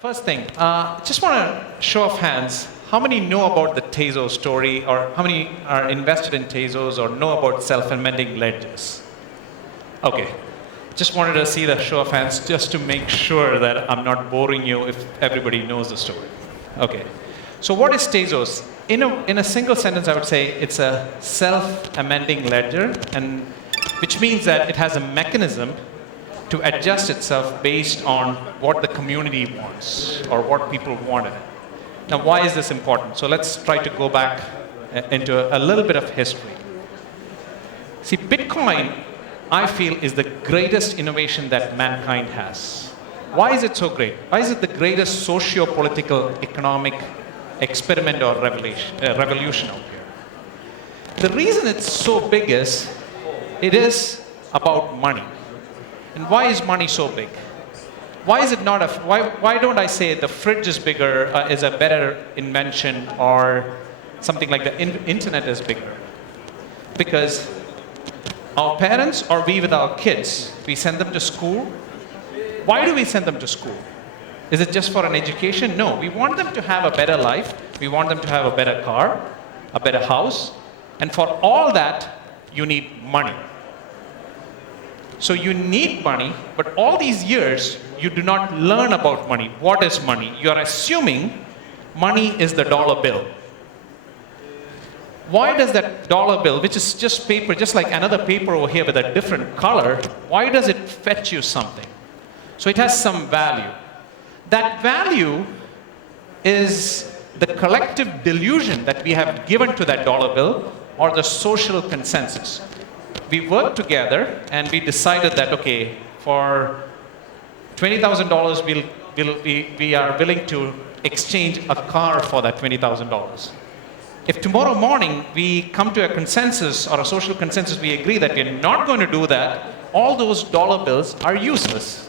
First thing, just want to show of hands, how many know about the Tezos story, or how many are invested in Tezos or know about self-amending ledgers? Okay, just wanted to see the show of hands just to make sure that I'm not boring you if everybody knows the story. Okay, so what is Tezos? In a single sentence, I would say it's a self-amending ledger, and which means that it has a mechanism to adjust itself based on what the community wants or what people wanted. Now, why is this important? So let's try to go back into a little bit of history. See, Bitcoin, I feel, is the greatest innovation that mankind has. Why is it so great? Why is it the greatest socio-political, economic experiment or revolution out here? The reason it's so big is, it is about money. And why is money so big? Why is it not why don't I say the fridge is bigger, is a better invention, or something like the internet is bigger? Because our parents, or we with our kids, we send them to school. Why do we send them to school? Is it just for an education? No, we want them to have a better life. We want them to have a better car, a better house. And for all that, you need money. So you need money, but all these years, you do not learn about money. What is money? You are assuming money is the dollar bill. Why does that dollar bill, which is just paper, just like another paper over here with a different color, why does it fetch you something? So it has some value. That value is the collective delusion that we have given to that dollar bill, or the social consensus. We worked together and we decided that, okay, for $20,000, we are willing to exchange a car for that $20,000. If tomorrow morning we come to a consensus or a social consensus, we agree that we're not going to do that, all those dollar bills are useless.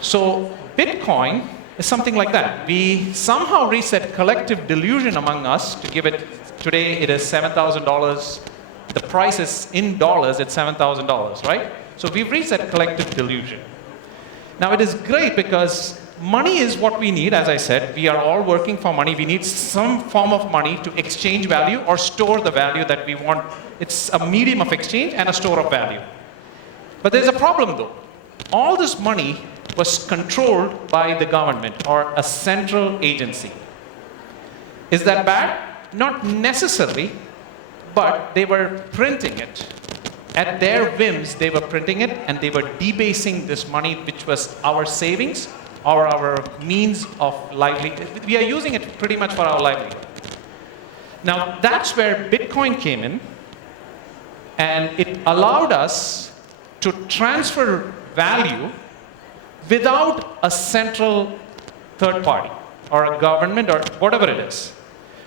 So Bitcoin is something like that. We somehow reached that collective delusion among us to give it, today it is $7,000. The price is in dollars, it's $7,000, right? So we've reached that collective delusion. Now it is great because money is what we need, as I said. We are all working for money. We need some form of money to exchange value or store the value that we want. It's a medium of exchange and a store of value. But there's a problem though. All this money was controlled by the government or a central agency. Is that bad? Not necessarily. But they were printing it. At their whims, they were printing it, and they were debasing this money, which was our savings or our means of livelihood. We are using it pretty much for our livelihood. Now, that's where Bitcoin came in, and it allowed us to transfer value without a central third party or a government or whatever it is.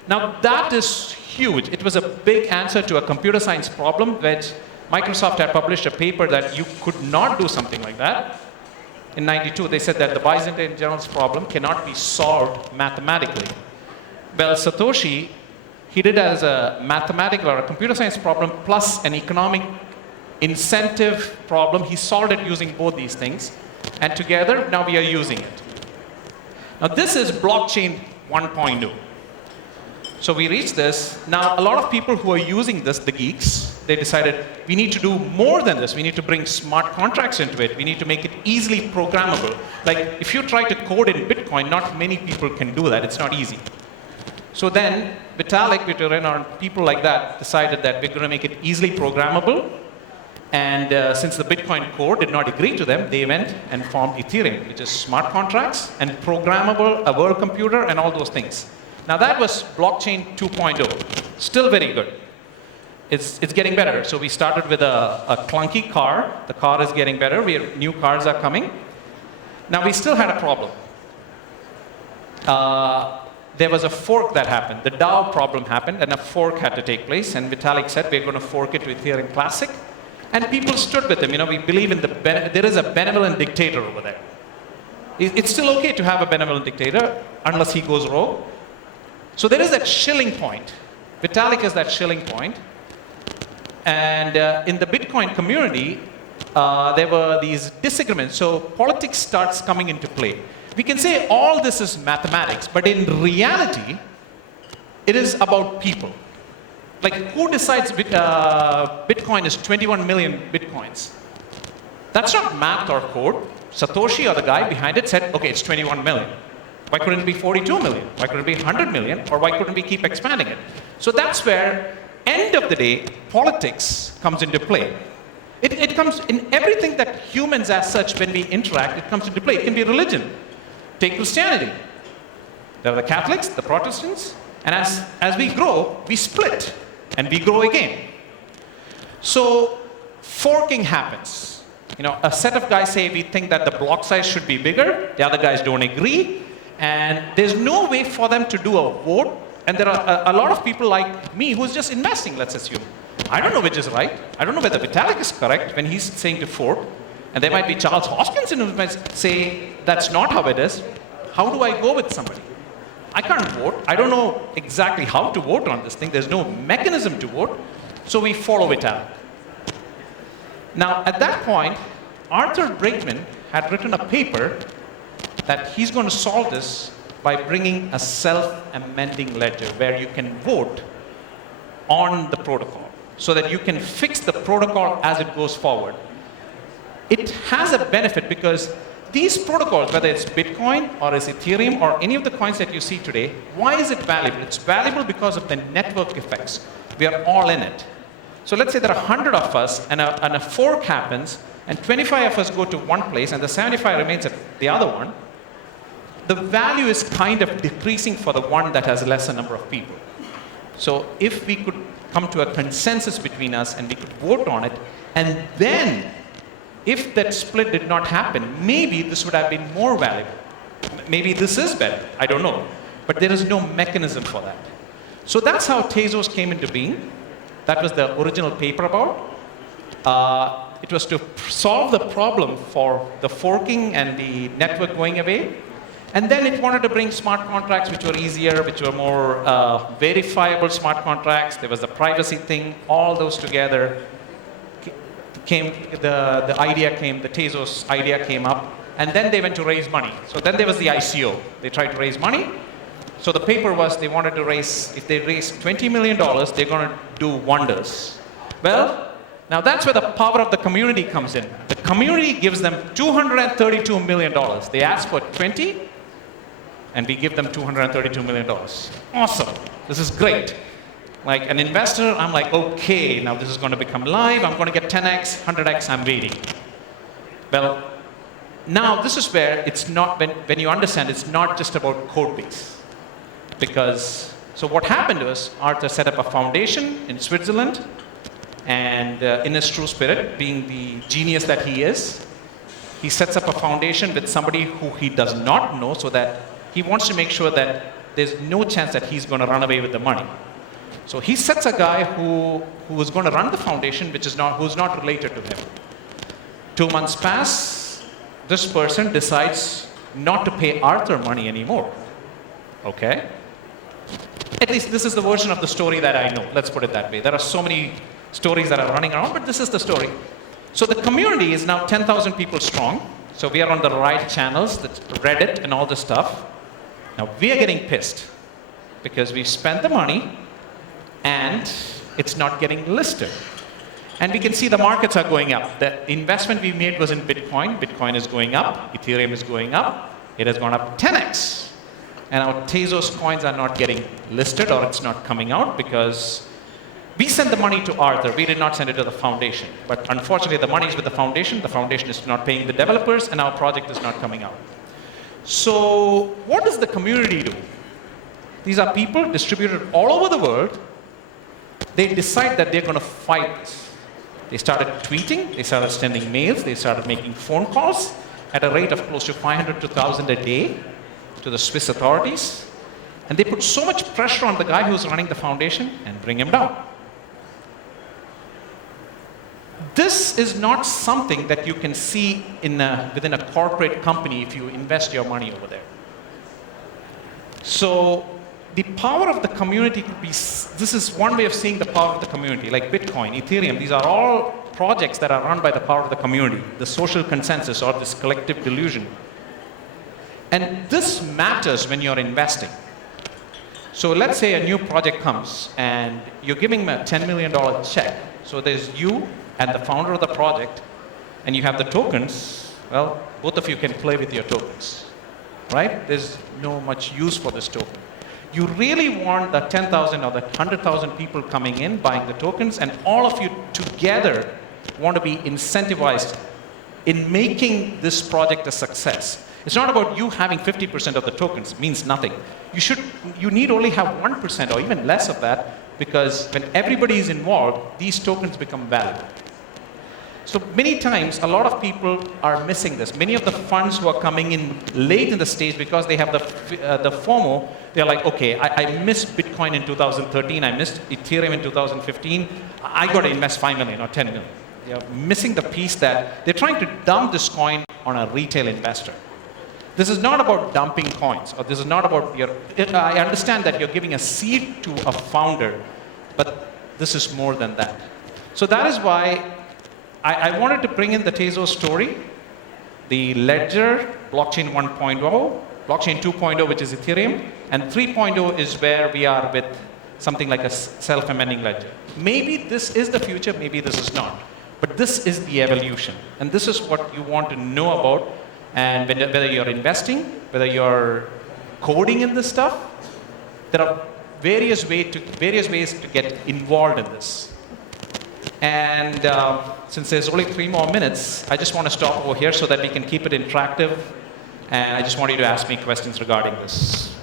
Now, that is huge. It was a big answer to a computer science problem, which Microsoft had published a paper that you could not do something like that. In '92, they said that the Byzantine generals problem cannot be solved mathematically. Well, Satoshi, he did it as a mathematical or a computer science problem plus an economic incentive problem. He solved it using both these things. And together, now we are using it. Now, this is blockchain 1.0. So we reached this. Now, a lot of people who are using this, the geeks, they decided we need to do more than this. We need to bring smart contracts into it. We need to make it easily programmable. Like, if you try to code in Bitcoin, not many people can do that. It's not easy. So then, Vitalik, Buterin, or people like that decided that we're going to make it easily programmable. And since the Bitcoin core did not agree to them, they went and formed Ethereum, which is smart contracts and programmable, a world computer, and all those things. Now that was blockchain 2.0, still very good. It's getting better. So we started with a clunky car. The car is getting better. New cars are coming. Now we still had a problem. There was a fork that happened. The DAO problem happened, and a fork had to take place. And Vitalik said, we're going to fork it to Ethereum Classic. And people stood with him. You know, we believe in there is a benevolent dictator over there. It's still okay to have a benevolent dictator unless he goes rogue. So there is that shilling point. Vitalik is that shilling point. And in the Bitcoin community, there were these disagreements. So politics starts coming into play. we can say all this is mathematics, but in reality, it is about people. Like, who decides Bitcoin is 21 million Bitcoins? That's not math or code. Satoshi or the guy behind it said, okay, it's 21 million. Why couldn't it be 42 million? Why couldn't it be 100 million? Or why couldn't we keep expanding it? So that's where, end of the day, politics comes into play. It comes in everything that humans as such, when we interact, it comes into play. It can be religion. Take Christianity. There are the Catholics, the Protestants, and as we grow, we split, and we grow again. So forking happens. You know, a set of guys say we think that the block size should be bigger, the other guys don't agree, and there's no way for them to do a vote, and there are a lot of people like me who's just investing, let's assume. I don't know which is right. I don't know whether Vitalik is correct when he's saying to fork, and there might be Charles Hoskinson who might say that's not how it is. How do I go with somebody? I can't vote. I don't know exactly how to vote on this thing. There's no mechanism to vote, so we follow Vitalik. Now, at that point, Arthur Bregman had written a paper that he's going to solve this by bringing a self-amending ledger where you can vote on the protocol so that you can fix the protocol as it goes forward. It has a benefit because these protocols, whether it's Bitcoin or it's Ethereum or any of the coins that you see today, why is it valuable? It's valuable because of the network effects. We are all in it. So let's say there are 100 of us and a fork happens and 25 of us go to one place and the 75 remains at the other one. The value is kind of decreasing for the one that has a lesser number of people. So if we could come to a consensus between us and we could vote on it, and then if that split did not happen, maybe this would have been more valuable. Maybe this is better, I don't know. But there is no mechanism for that. So that's how Tezos came into being. That was the original paper about. It was to solve the problem for the forking and the network going away. And then it wanted to bring smart contracts which were easier, which were more verifiable smart contracts. There was the privacy thing, all those together came, the idea came, the Tezos idea came up, and then they went to raise money. So then there was the ICO. They tried to raise money. So the paper was they wanted to raise, if they raise $20 million, they're going to do wonders. Well, now that's where the power of the community comes in. The community gives them $232 million. They ask for 20, and we give them $232 million. Awesome. This is great. Like an investor, I'm like, okay, now this is going to become live. I'm going to get 10x, 100x, I'm waiting. Well, now this is where it's not, when you understand, it's not just about code base. Because, so what happened was, Arthur set up a foundation in Switzerland, and in his true spirit, being the genius that he is, he sets up a foundation with somebody who he does not know, so that he wants to make sure that there's no chance that he's going to run away with the money. So he sets a guy who is going to run the foundation, who's not related to him. 2 months pass, this person decides not to pay Arthur money anymore. Okay? At least this is the version of the story that I know. Let's put it that way. There are so many stories that are running around, but this is the story. So the community is now 10,000 people strong. So we are on the right channels, the Reddit and all this stuff. Now we are getting pissed because we've spent the money and it's not getting listed. And we can see the markets are going up. The investment we made was in Bitcoin. Bitcoin is going up. Ethereum is going up. It has gone up 10x. And our Tezos coins are not getting listed, or it's not coming out because we sent the money to Arthur. We did not send it to the foundation. But unfortunately, the money is with the foundation. The foundation is not paying the developers, and our project is not coming out. So what does the community do? These are people distributed all over the world. They decide that they're going to fight this. They started tweeting. They started sending mails. They started making phone calls at a rate of close to 500 to 1,000 a day to the Swiss authorities, and they put so much pressure on the guy who's running the foundation and bring him down. This is not something that you can see within a corporate company if you invest your money over there. So the power of the community could be, this is one way of seeing the power of the community, like Bitcoin, Ethereum, these are all projects that are run by the power of the community, the social consensus or this collective delusion. And this matters when you're investing. So let's say a new project comes and you're giving them a $10 million check. So there's you and the founder of the project, and you have the tokens. Well, both of you can play with your tokens, right? There's no much use for this token. You really want the 10,000 or the 100,000 people coming in, buying the tokens, and all of you together want to be incentivized in making this project a success. It's not about you having 50% of the tokens. It means nothing. You need only have 1% or even less of that, because when everybody is involved, these tokens become valuable. So many times, a lot of people are missing this. Many of the funds who are coming in late in the stage because they have the FOMO, they're like, okay, I missed Bitcoin in 2013, I missed Ethereum in 2015, I got to invest 5 million or 10 million. They're missing the piece that they're trying to dump this coin on a retail investor. This is not about dumping coins, or this is not about I understand that you're giving a seed to a founder, but this is more than that. So that is why I wanted to bring in the Tezos story, the ledger, blockchain 1.0, blockchain 2.0, which is Ethereum, and 3.0 is where we are with something like a self-amending ledger. Maybe this is the future, maybe this is not. But this is the evolution. And this is what you want to know about. And whether you're investing, whether you're coding in this stuff, there are various ways to get involved in this. And since there's only 3 more minutes, I just want to stop over here so that we can keep it interactive. And I just want you to ask me questions regarding this.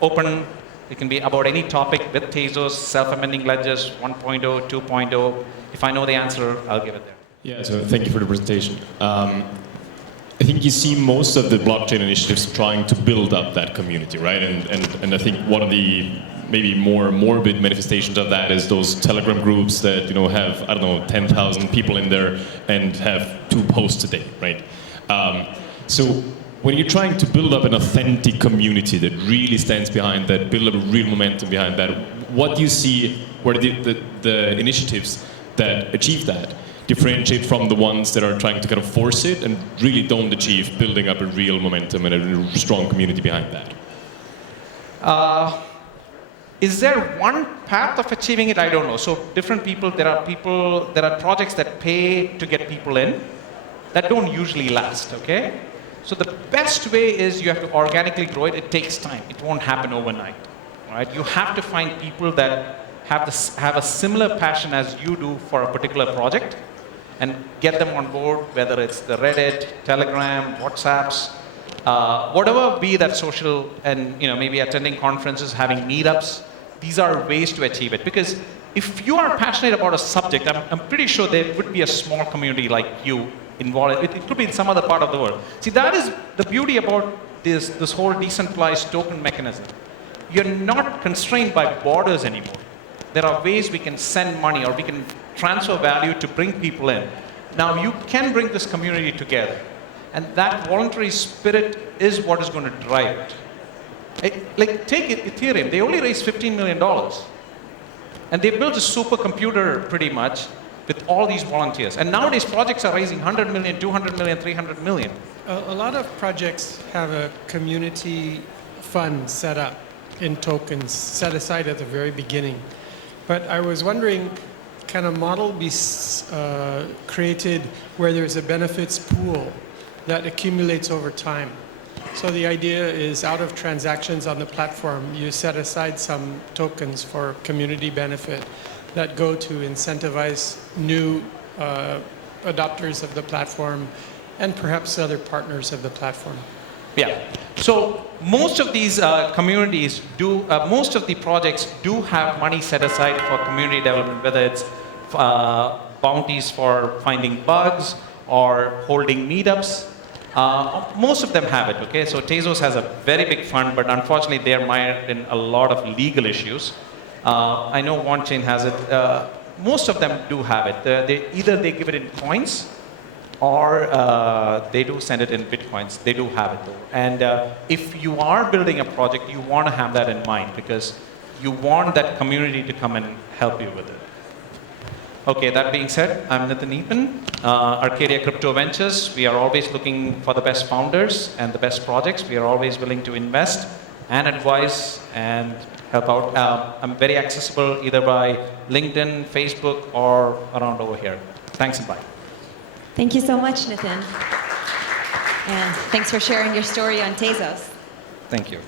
Open, it can be about any topic with Tezos, self-amending ledgers, 1.0, 2.0. If I know the answer, I'll give it there. Yeah, so thank you for the presentation. I think you see most of the blockchain initiatives trying to build up that community, right? And I think one of the maybe more morbid manifestations of that is those Telegram groups that have, I don't know, 10,000 people in there and have 2 posts a day, right? So when you're trying to build up an authentic community that really stands behind that, build up a real momentum behind that, what do you see were the initiatives that achieve that differentiate from the ones that are trying to kind of force it and really don't achieve building up a real momentum and a strong community behind that? Is there one path of achieving it? I don't know. So different people, there are projects that pay to get people in that don't usually last, okay? So the best way is you have to organically grow it. It takes time. It won't happen overnight, right? You have to find people that have a similar passion as you do for a particular project and get them on board, whether it's the Reddit, Telegram, WhatsApps, whatever be that social, and maybe attending conferences, having meetups. These are ways to achieve it. Because if you are passionate about a subject, I'm pretty sure there would be a small community like you involved. It could be in some other part of the world. See, that is the beauty about this whole decentralized token mechanism. You're not constrained by borders anymore. There are ways we can send money or we can transfer value to bring people in. Now you can bring this community together. And that voluntary spirit is what is going to drive it. Like take Ethereum, they only raised $15 million. And they built a supercomputer pretty much with all these volunteers. And nowadays projects are raising 100 million, 200 million, 300 million. A lot of projects have a community fund set up in tokens, set aside at the very beginning. But I was wondering, can a model be created where there's a benefits pool that accumulates over time? So the idea is out of transactions on the platform, you set aside some tokens for community benefit that go to incentivize new adopters of the platform and perhaps other partners of the platform. Yeah. So most of these communities do, most of the projects do have money set aside for community development, whether it's bounties for finding bugs or holding meetups. Most of them have it, okay? So Tezos has a very big fund, but unfortunately they're mired in a lot of legal issues. I know OneChain has it. Most of them do have it. Either they give it in coins or they do send it in Bitcoins. They do have it though. And if you are building a project, you want to have that in mind because you want that community to come and help you with it. Okay, that being said, I'm Nithin Eapen, Arcadia Crypto Ventures. We are always looking for the best founders and the best projects. We are always willing to invest and advise and help out. I'm very accessible either by LinkedIn, Facebook, or around over here. Thanks and bye. Thank you so much, Nithin. And thanks for sharing your story on Tezos. Thank you.